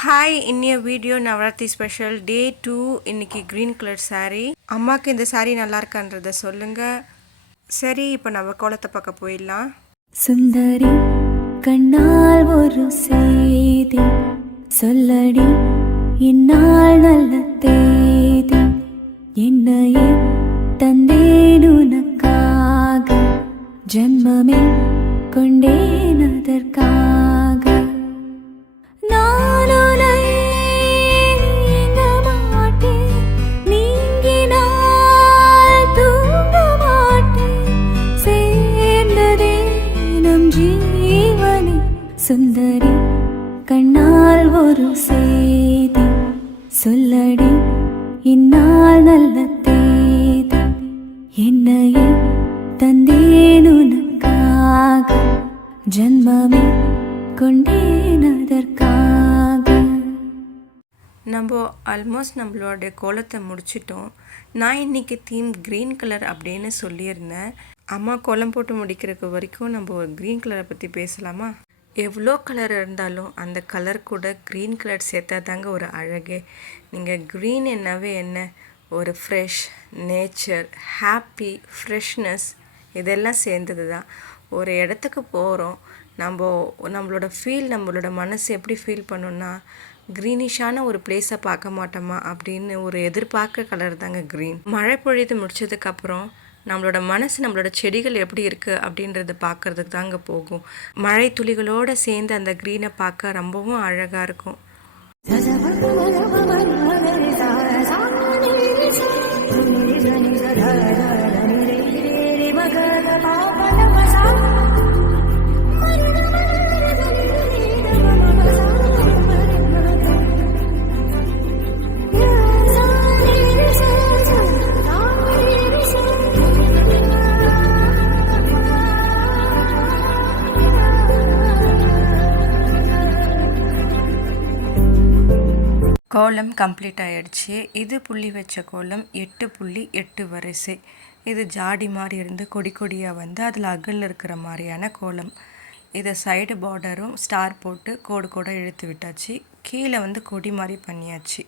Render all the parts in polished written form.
Hi, இன்னைய video Navaratri special day 2. இன்னைக்கு green colour saree. அம்மாவுக்கு இந்த saree நல்லா இருக்கான்றத சொல்லுங்க. சரி, இப்போ நம்ம கோலத்தை பார்க்க போயிடலாம். சுந்தரி கண்ணால் ஒரு செய்தி சொல்லடி, இந்நாள் நல்ல தேதி, என்னையே தந்தேன் உனக்காக, ஜன்மமே கொண்டேன் அதற்காக. நான் உன்னை நீங்க மாட்டேன், நீங்கினால் தூங்க மாட்டேன், சேர்ந்ததே நம் ஜீவனே. சுந்தரி கண்ணால் ஒரு செய்தி சொல்லடி, இந்நாள் நல்ல தேதி, என்னையே தந்தேன் உனக்காக, ஜன்மமே கொண்டேன் அதற்காக. நம்ம ஆல்மோஸ்ட் நம்மளோட கோலத்தை முடிச்சிட்டோம். நான் இன்னைக்கு தீம் க்ரீன் கலர் அப்படின்னு சொல்லியிருந்தேன். அம்மா கோலம் போட்டு முடிக்கிறதுக்கு வரைக்கும் நம்ம ஒரு க்ரீன் கலரை பற்றி பேசலாமா? எவ்வளோ கலர் இருந்தாலும் அந்த கலர் கூட க்ரீன் கலர் சேர்த்தா தாங்க ஒரு அழகே. நீங்கள் க்ரீன் என்னவே என்ன, ஒரு ஃப்ரெஷ் நேச்சர், ஹாப்பி, ஃப்ரெஷ்னஸ் இதெல்லாம் சேர்ந்தது தான். ஒரு இடத்துக்கு போகிறோம், நம்மளோட நம்மளோட மனசு எப்படி ஃபீல் பண்ணோன்னா, க்ரீனிஷான ஒரு பிளேஸை பார்க்க மாட்டோமா அப்படின்னு ஒரு எதிர்பார்க்குற கலர் தாங்க க்ரீன். மழை பொழிது முடிச்சதுக்கப்புறம் நம்மளோட மனசு நம்மளோட செடிகள் எப்படி இருக்குது அப்படின்றத பார்க்குறதுக்கு தாங்க போகும். மழை துளிகளோடு சேர்ந்து அந்த க்ரீனை பார்க்க ரொம்பவும் அழகாக இருக்கும். கோலம் கம்ப்ளீட் ஆகிடுச்சு. இது புள்ளி வச்ச கோலம் 8.8 வரிசை. இது ஜாடி மாதிரி இருந்து கொடி கொடியாக வந்து அதில் அகல் இருக்கிற மாதிரியான கோலம். இதை சைடு பார்டரும் ஸ்டார் போட்டு கோடு கூட இழுத்து விட்டாச்சு. கீழே வந்து கொடி மாதிரி பண்ணியாச்சு.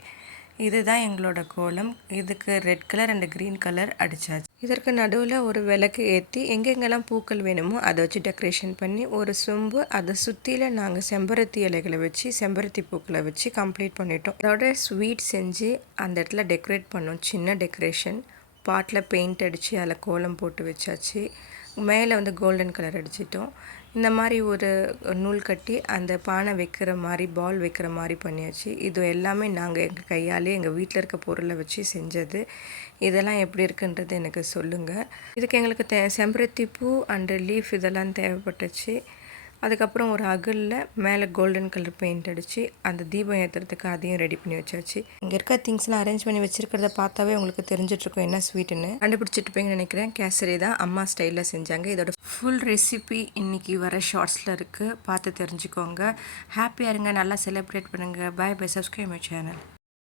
இதுதான் எங்களோட கோலம். இதுக்கு red colour and green colour அடித்தாச்சு. இதற்கு நடுவில் ஒரு விளக்கு ஏற்றி எங்கெங்கெல்லாம் பூக்கள் வேணுமோ அதை வச்சு டெக்கரேஷன் பண்ணி ஒரு சொம்பு, அதை சுற்றியில் நாங்கள் செம்பருத்தி இலைகளை வச்சு செம்பருத்தி பூக்களை வச்சு கம்ப்ளீட் பண்ணிட்டோம். அதோட ஸ்வீட் செஞ்சு அந்த இடத்துல டெக்கரேட் பண்ணோம். சின்ன டெக்கரேஷன், பாட்டில் பெயிண்ட் அடித்து அதில் கோலம் போட்டு வச்சாச்சு. மேலே வந்து கோல்டன் கலர் அடிச்சிட்டோம். இந்த மாதிரி ஒரு நூல் கட்டி அந்த பானை வைக்கிற மாதிரி, பால் வைக்கிற மாதிரி பண்ணியாச்சு. இது எல்லாமே நாங்கள் எங்கள் கையாலே எங்கள் வீட்டில் இருக்க பொருளை வச்சு செஞ்சது. இதெல்லாம் எப்படி இருக்குன்றது எனக்கு சொல்லுங்கள். இதுக்கு எங்களுக்கு செம்பருத்தி பூ அண்டு லீஃப் இதெல்லாம் தேவைப்பட்டுச்சு. அதுக்கப்புறம் ஒரு அகலில் மேலே கோல்டன் கலர் பெயிண்ட் அடித்து அந்த தீபம் ஏற்றுறதுக்கு அதையும் ரெடி பண்ணி வச்சாச்சு. இங்கே இருக்க திங்ஸ்லாம் அரேஞ்ச் பண்ணி வச்சுருக்கிறத பார்த்தாவே உங்களுக்கு தெரிஞ்சிட்ருக்கும் என்ன ஸ்வீட்டுன்னு. கண்டுபிடிச்சிட்டுப்பீங்கன்னு நினைக்கிறேன். கேசரி தான் அம்மா ஸ்டைலில் செஞ்சாங்க. இதோட ஃபுல் ரெசிபி இன்றைக்கி வர ஷார்ட்ஸில் இருக்குது, பார்த்து தெரிஞ்சுக்கோங்க. ஹாப்பியாக இருங்க, நல்லா செலிப்ரேட் பண்ணுங்கள். Bye bye. Subscribe my channel.